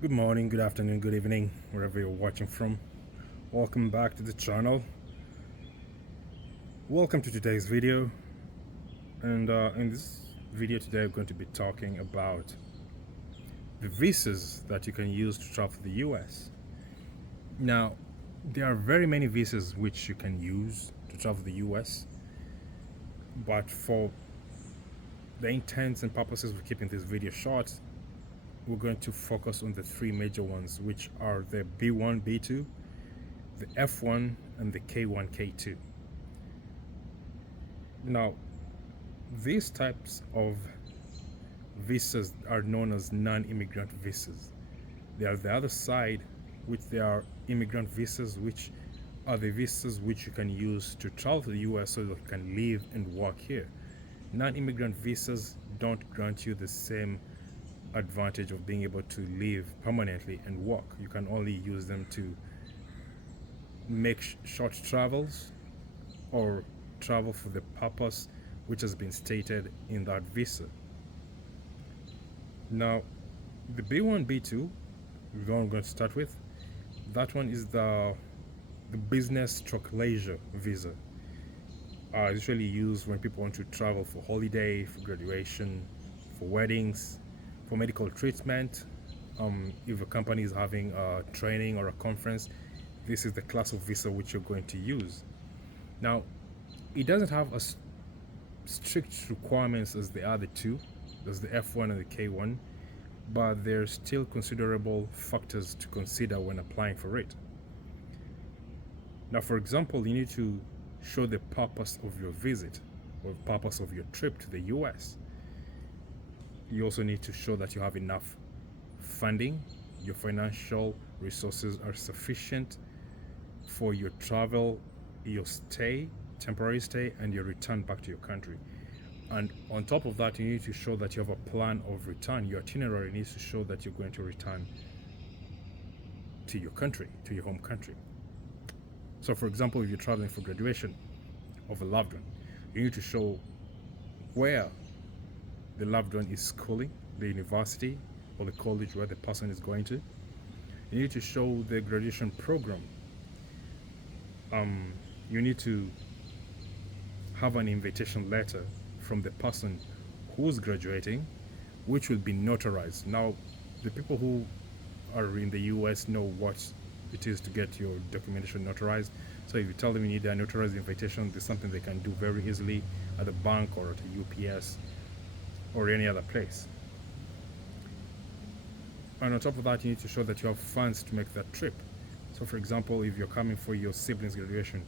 Good morning, good afternoon, good evening, wherever you're watching from. Welcome back to the channel. Welcome to today's video. And in this video today, we're going to be talking about the visas that you can use to travel to the US. Now, there are very many visas which you can use to travel to the US, but for the intents and purposes of keeping this video short, we're going to focus on the three major ones, which are the B1, B2, the F1, and the K1, K2. Now, these types of visas are known as non-immigrant visas. They are the other side, which they are immigrant visas, which are the visas which you can use to travel to the US so that you can live and work here. Non-immigrant visas don't grant you the same advantage of being able to live permanently and work. You can only use them to make short travels or travel for the purpose which has been stated in that visa. Now, the B1, B2, the one I'm going to start with, that one is the business stroke leisure visa. It's usually used when people want to travel for holiday, for graduation, for weddings, for medical treatment. If a company is having a training or a conference, this is the class of visa which you're going to use. Now, it doesn't have a strict requirements as the other two, as the F1 and the K1, but there's still considerable factors to consider when applying for it. Now, for example, you need to show the purpose of your visit or the purpose of your trip to the US. You also need to show that you have enough funding, your financial resources are sufficient for your travel, your stay, temporary stay, and your return back to your country. And on top of that, you need to show that you have a plan of return. Your itinerary needs to show that you're going to return to your country, to your home country. So for example, if you're traveling for graduation of a loved one, you need to show where the loved one is schooling, the university or the college where the person is going to. You need to show the graduation program. You need to have an invitation letter from the person who's graduating, which will be notarized. Now, the people who are in the US know what it is to get your documentation notarized. So if you tell them you need a notarized invitation, there's something they can do very easily at a bank or at a UPS or any other place. And on top of that, you need to show that you have funds to make that trip. So for example, if you're coming for your siblings' graduation,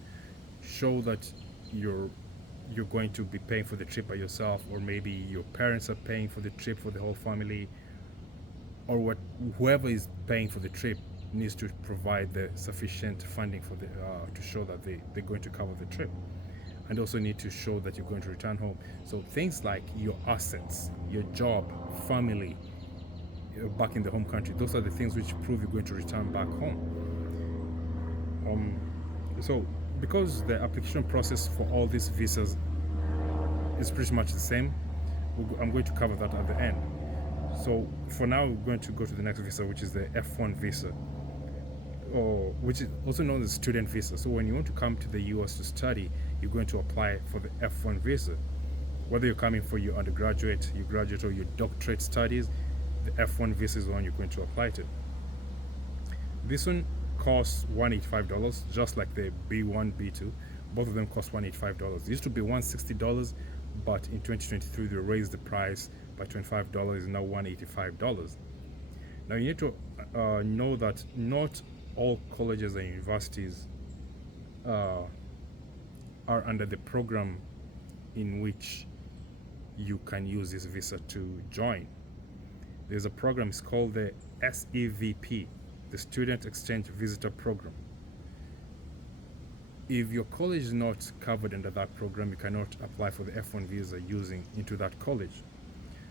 show that you're going to be paying for the trip by yourself, or maybe your parents are paying for the trip for the whole family, or whoever is paying for the trip needs to provide the sufficient funding for the to show that they're going to cover the trip, and also need to show that you're going to return home. So things like your assets, your job, family back in the home country, those are the things which prove you're going to return back home. So because the application process for all these visas is pretty much the same, I'm going to cover that at the end. So for now, we're going to go to the next visa, which is the F1 visa, or which is also known as student visa. So when you want to come to the US to study, you're going to apply for the F1 visa. Whether you're coming for your undergraduate, your graduate, or your doctorate studies, the F1 visa is the one you're going to apply to. This one costs $185, just like the B1, B2. Both of them cost $185. It used to be $160, but in 2023 they raised the price by $25. It's now $185. Now you need to know that not all colleges and universities are under the program in which you can use this visa to join. There's a program, it's called the SEVP, the Student Exchange Visitor Program. If your college is not covered under that program, you cannot apply for the F1 visa using into that college.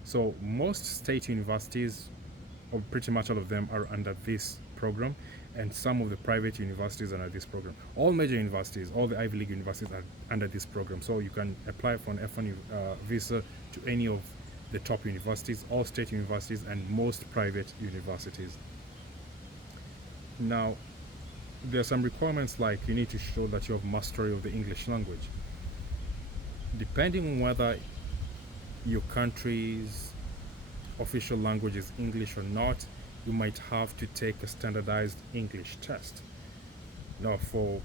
So most state universities, or pretty much all of them, are under this program, and some of the private universities are under this program. All major universities, all the Ivy League universities are under this program. So you can apply for an F1 visa to any of the top universities, all state universities, and most private universities. Now, there are some requirements like you need to show that you have mastery of the English language. Depending on whether your country's official language is English or not, you might have to take a standardized English test. Now, for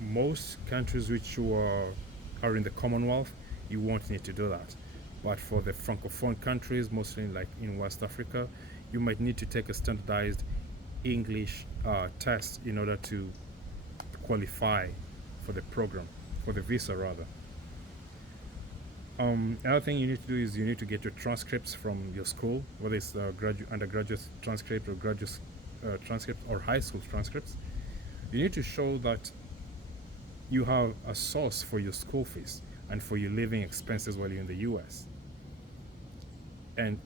most countries which are in the Commonwealth, you won't need to do that. But for the Francophone countries, mostly like in West Africa, you might need to take a standardized English test in order to qualify for the program, for the visa rather. Another thing you need to do is you need to get your transcripts from your school, whether it's undergraduate transcript or graduate transcript or high school transcripts. You need to show that you have a source for your school fees and for your living expenses while you're in the US. And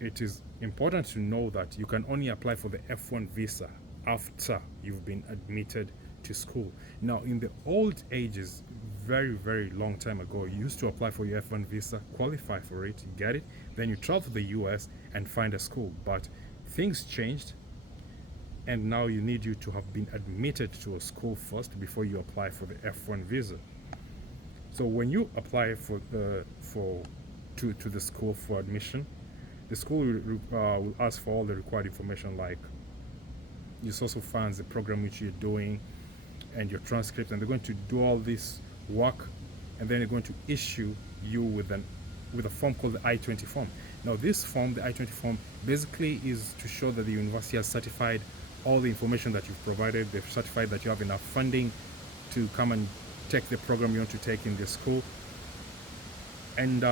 it is important to know that you can only apply for the F1 visa after you've been admitted to school. Now, in the old ages, very, very long time ago, you used to apply for your F1 visa, qualify for it, get it, then you travel to the US and find a school. But things changed, and now you need you to have been admitted to a school first before you apply for the F1 visa. So when you apply to the school for admission, the school will ask for all the required information like your source of funds, the program which you're doing, and your transcript, and they're going to do all this work, and then they're going to issue you with a form called the I-20 form. Now this form, the I-20 form, basically is to show that the university has certified all the information that you've provided. They've certified that you have enough funding to come and take the program you want to take in the school, and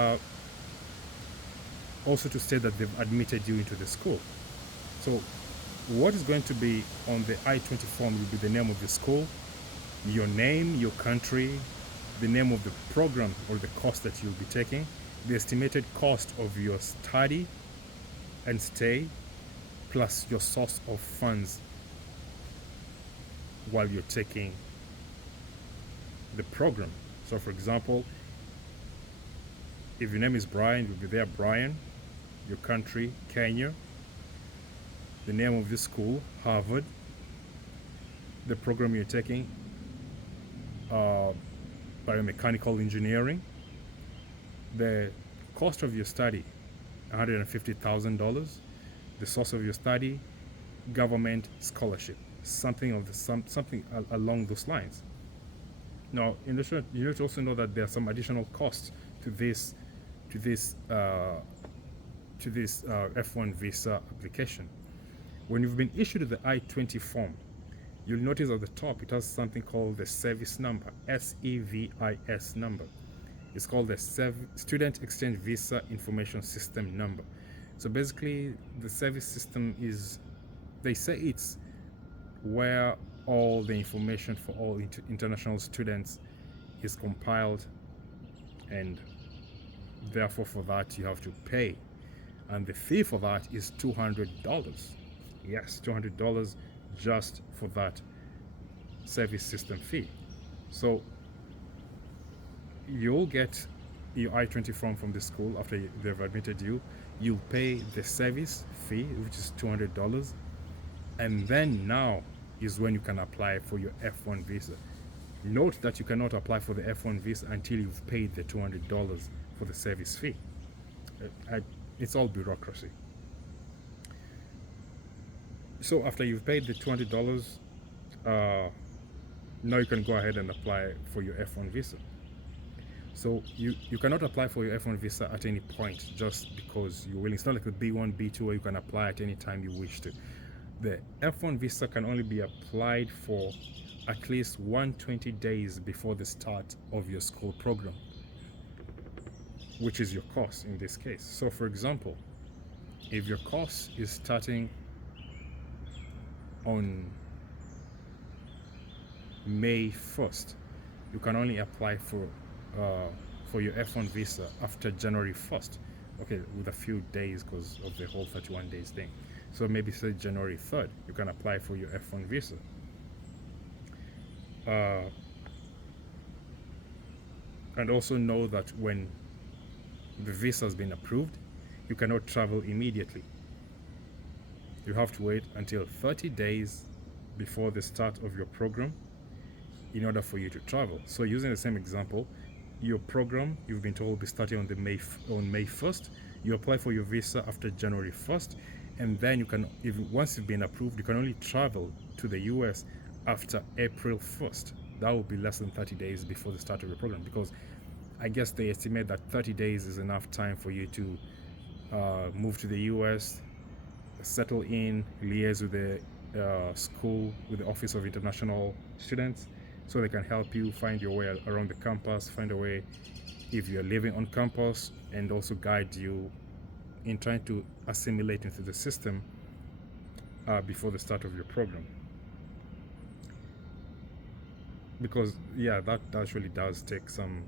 also to state that they've admitted you into the school. So what is going to be on the I-20 form will be the name of the school, your name, your country, the name of the program or the course that you'll be taking, the estimated cost of your study and stay, plus your source of funds while you're taking the program. So for example, if your name is Brian, you'll be there Brian, your country, Kenya, the name of the school, Harvard, the program you're taking, biomechanical engineering, the cost of your study, $150,000, the source of your study, government scholarship, something along those lines. Now, in addition, you need to also know that there are some additional costs to this F1 visa application. When you've been issued the I-20 form, you'll notice at the top it has something called the service number, SEVIS number. It's called the Student Exchange Visa Information System number. So basically, the service system is, they say it's where all the information for all international students is compiled, and therefore for that you have to pay. And the fee for that is $200. Yes, $200 just for that service system fee. So you'll get your I-20 form from the school after they've admitted you. You'll pay the service fee, which is $200, and then now is when you can apply for your F1 visa. Note that you cannot apply for the F1 visa until you've paid the $200 for the service fee. It's all bureaucracy. So after you've paid the $200, now you can go ahead and apply for your F1 visa. So you cannot apply for your F1 visa at any point just because you're willing. It's not like a B1, B2 where you can apply at any time you wish to. The F1 visa can only be applied for at least 120 days before the start of your school program, which is your course in this case. So for example, if your course is starting on May 1st, you can only apply for your F1 visa after January 1st. Okay, with a few days because of the whole 31 days thing. So maybe say January 3rd, you can apply for your F1 visa. And also know that when the visa has been approved, you cannot travel immediately. You have to wait until 30 days before the start of your program in order for you to travel. So using the same example, your program, you've been told, will be starting on May 1st. You apply for your visa after January 1st, and then you can, if once you've been approved, you can only travel to the US after April 1st. That will be less than 30 days before the start of your program, because I guess they estimate that 30 days is enough time for you to move to the US, settle in, liaise with the school, with the Office of International Students, so they can help you find your way around the campus, find a way if you're living on campus, and also guide you in trying to assimilate into the system before the start of your program. Because yeah, that actually does take some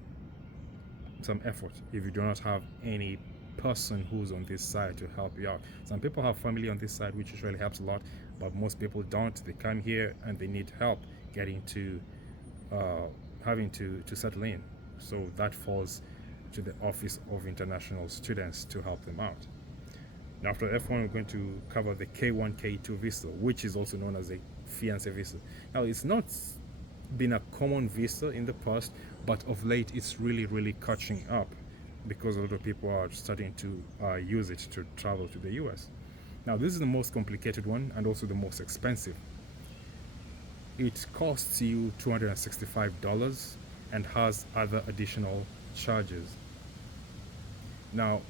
effort if you do not have any person who's on this side to help you out. Some people have family on this side, which usually helps a lot, but most people don't. They come here and they need help getting to having to settle in. So that falls to the Office of International Students to help them out. Now, after F1, we're going to cover the K1, K2 visa, which is also known as a fiancé visa. Now, it's not been a common visa in the past, but of late it's really catching up, because a lot of people are starting to use it to travel to the US. Now, this is the most complicated one and also the most expensive. It costs you $265 and has other additional charges. Now,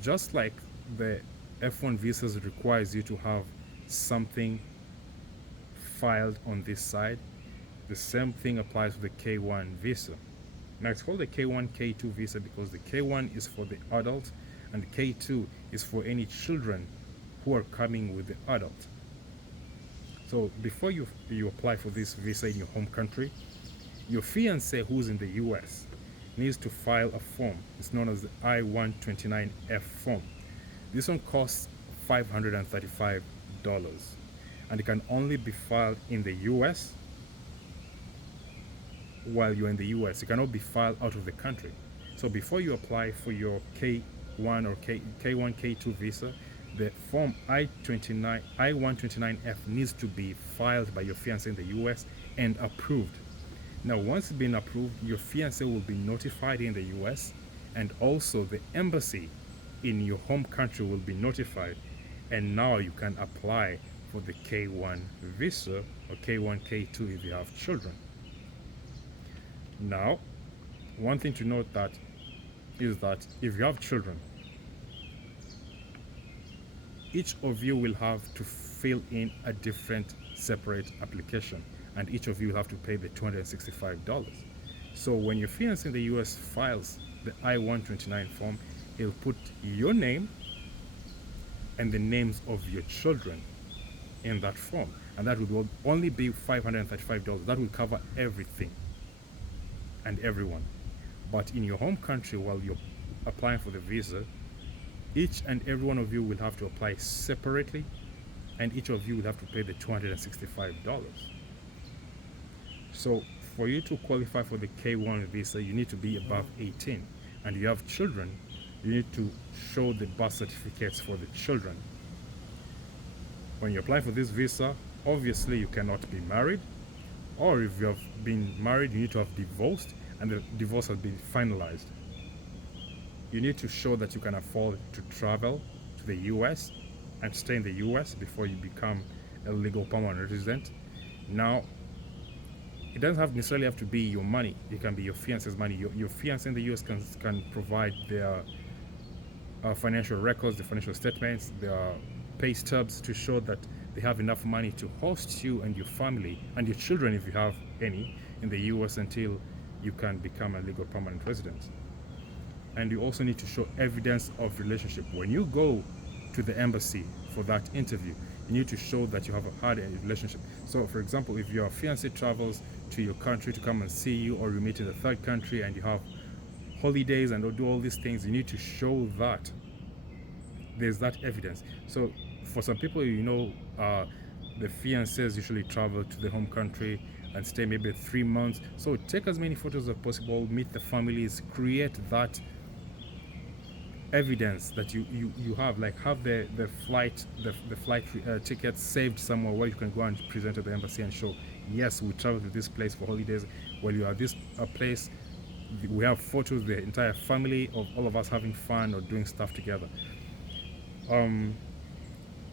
just like the F1 visas requires you to have something filed on this side, the same thing applies to the K1 visa. Now, it's called the K1, K2 visa because the K1 is for the adult and the K2 is for any children who are coming with the adult. So before you apply for this visa in your home country, your fiancé who's in the US needs to file a form. It's known as the I-129F form. This one costs $535, and it can only be filed in the US while you're in the US. It cannot be filed out of the country. So before you apply for your K1 or K1, K2 visa, the form I-129F needs to be filed by your fiancé in the US and approved. Now, once it's been approved, your fiancé will be notified in the US, and also the embassy in your home country will be notified, and now you can apply for the K1 visa or K1, K2 if you have children. Now, one thing to note is that if you have children, each of you will have to fill in a different separate application, and each of you will have to pay the $265. So when your fiancé in the US files the I-129 form, he'll put your name and the names of your children in that form, and that will only be $535. That will cover everything and everyone. But in your home country, while you're applying for the visa, each and every one of you will have to apply separately, and each of you will have to pay the $265. So for you to qualify for the K1 visa, you need to be above 18, and you have children, you need to show the birth certificates for the children. When you apply for this visa, obviously you cannot be married, or if you have been married, you need to have divorced and the divorce has been finalized. You need to show that you can afford to travel to the US and stay in the US before you become a legal permanent resident. Now, it doesn't necessarily have to be your money. It can be your fiance's money. Your fiancé in the US can provide their financial records, the financial statements, their pay stubs to show that they have enough money to host you and your family and your children, if you have any, in the US until you can become a legal permanent resident. And you also need to show evidence of relationship. When you go to the embassy for that interview, you need to show that you have had a relationship. So for example, if your fiancé travels to your country to come and see you, or you meet in a third country and you have holidays and do all these things, you need to show that there's that evidence. So for some people, the fiancés usually travel to the home country and stay maybe 3 months. So take as many photos as possible, meet the families, create that evidence that you have, like have the flight ticket saved somewhere where you can go and present to the embassy and show, yes, we traveled to this place for holidays. While you are at this place, we have photos, the entire family of all of us having fun or doing stuff together. um,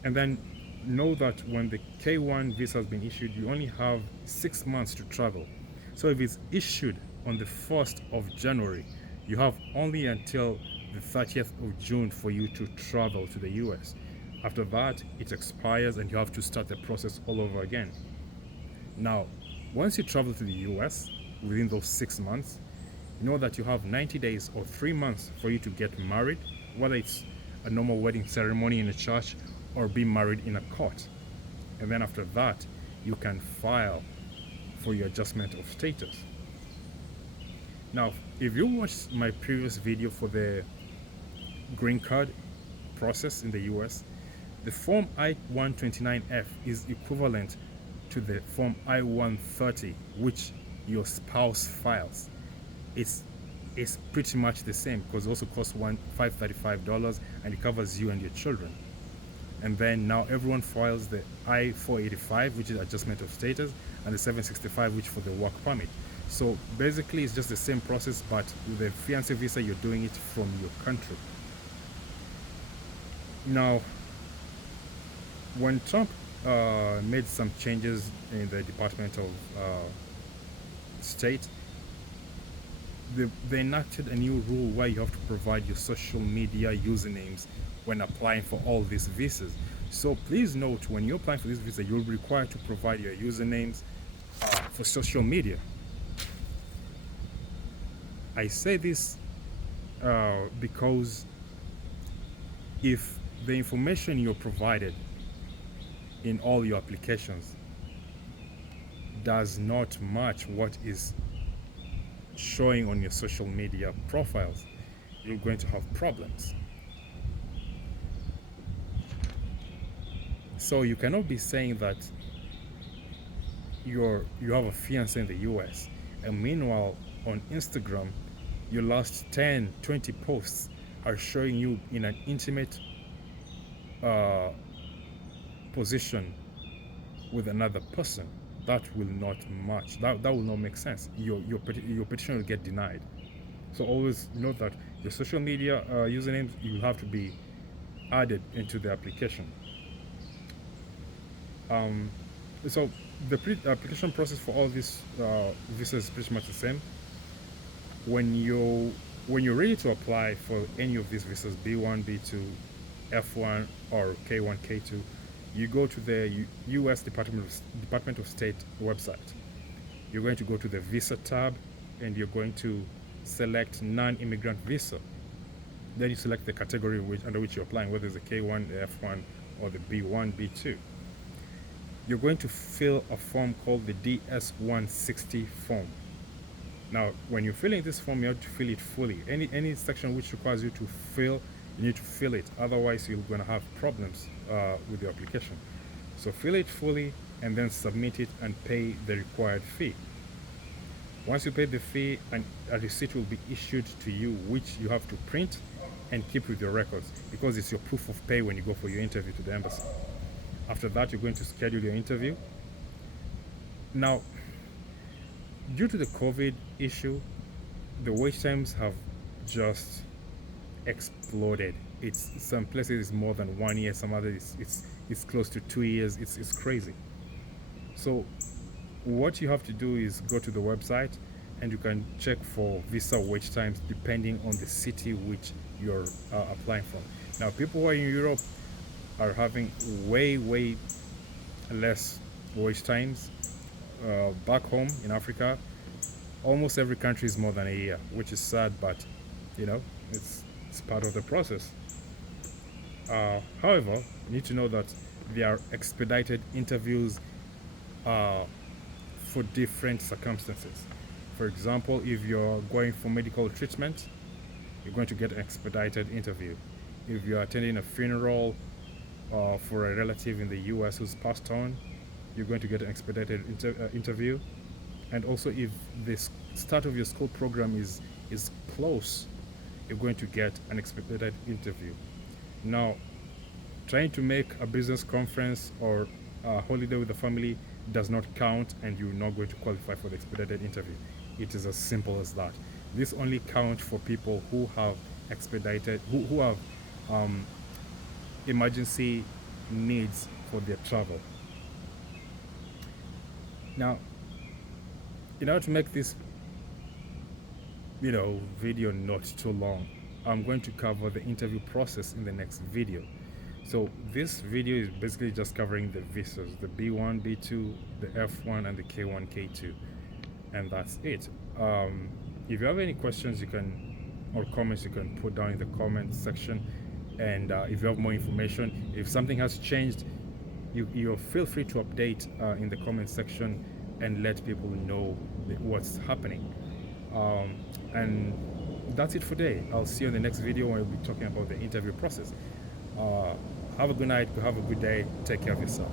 and then know that when the K1 visa has been issued, you only have 6 months to travel. So if it's issued on the 1st of January, you have only until the 30th of June for you to travel to the US. After that, it expires and you have to start the process all over again. Now, once you travel to the US within those 6 months, know that you have 90 days or 3 months for you to get married, whether it's a normal wedding ceremony in a church or be married in a court. And then after that, you can file for your adjustment of status. Now, if you watched my previous video for the green card process in the US, the form I-129F is equivalent to the form I-130, which your spouse files. It's pretty much the same, because it also costs $535 and it covers you and your children. And then now everyone files the I-485, which is adjustment of status, and the 765, which for the work permit. So basically it's just the same process, but with the fiancé visa you're doing it from your country. Now, when Trump made some changes in the Department of State, they enacted a new rule where you have to provide your social media usernames when applying for all these visas. So please note, when you're applying for this visa, you'll be required to provide your usernames for social media. I say this because if the information you're provided in all your applications does not match what is showing on your social media profiles, you're going to have problems. So you cannot be saying that you have a fiancé in the US, and meanwhile on Instagram your last 10-20 posts are showing you in an intimate position with another person. That will not match. That will not make sense. Your petition will get denied. So always note that your social media usernames, you have to be added into the application. So the application process for all these visas is pretty much the same. When you're ready to apply for any of these visas, B1, B2, F1, or K1, K2, you go to the US Department of State website. You're going to go to the visa tab, and you're going to select non-immigrant visa. Then you select the category under which you're applying, whether it's the K1, the F1, or the B1, B2. You're going to fill a form called the DS-160 form. Now, when you're filling this form, you have to fill it fully. Any section which requires you to fill, you need to fill it. Otherwise, you're going to have problems with your application. So fill it fully and then submit it and pay the required fee. Once you pay the fee, a receipt will be issued to you, which you have to print and keep with your records, because it's your proof of pay when you go for your interview to the embassy. After that, you're going to schedule your interview. Now, due to the COVID issue, the wait times have just exploded. It's some places it's more than 1 year, some others it's close to 2 years. It's crazy. So what you have to do is go to the website, and you can check for visa wait times depending on the city which you're applying from. Now, people who are in Europe are having way less wait times. Back home in Africa, almost every country is more than a year, which is sad, but it's part of the process. However, you need to know that there are expedited interviews for different circumstances. For example, if you're going for medical treatment, you're going to get an expedited interview. If you're attending a funeral for a relative in the US who's passed on, you're going to get an expedited interview. And also, if the start of your school program is close, you're going to get an expedited interview. Now, trying to make a business conference or a holiday with the family does not count, and you're not going to qualify for the expedited interview. It is as simple as that. This only counts for people who have expedited, who have um, emergency needs for their travel. Now, in order to make this video not too long, I'm going to cover the interview process in the next video. So this video is basically just covering the visas, the B1, B2, the F1, and the K1, K2, and that's it. If you have any questions, you can, or comments, you can put down in the comment section. And if you have more information, if something has changed, you feel free to update in the comment section and let people know what's happening. And that's it for today. I'll see you in the next video when we'll be talking about the interview process. Have a good night, have a good day, take care of yourself.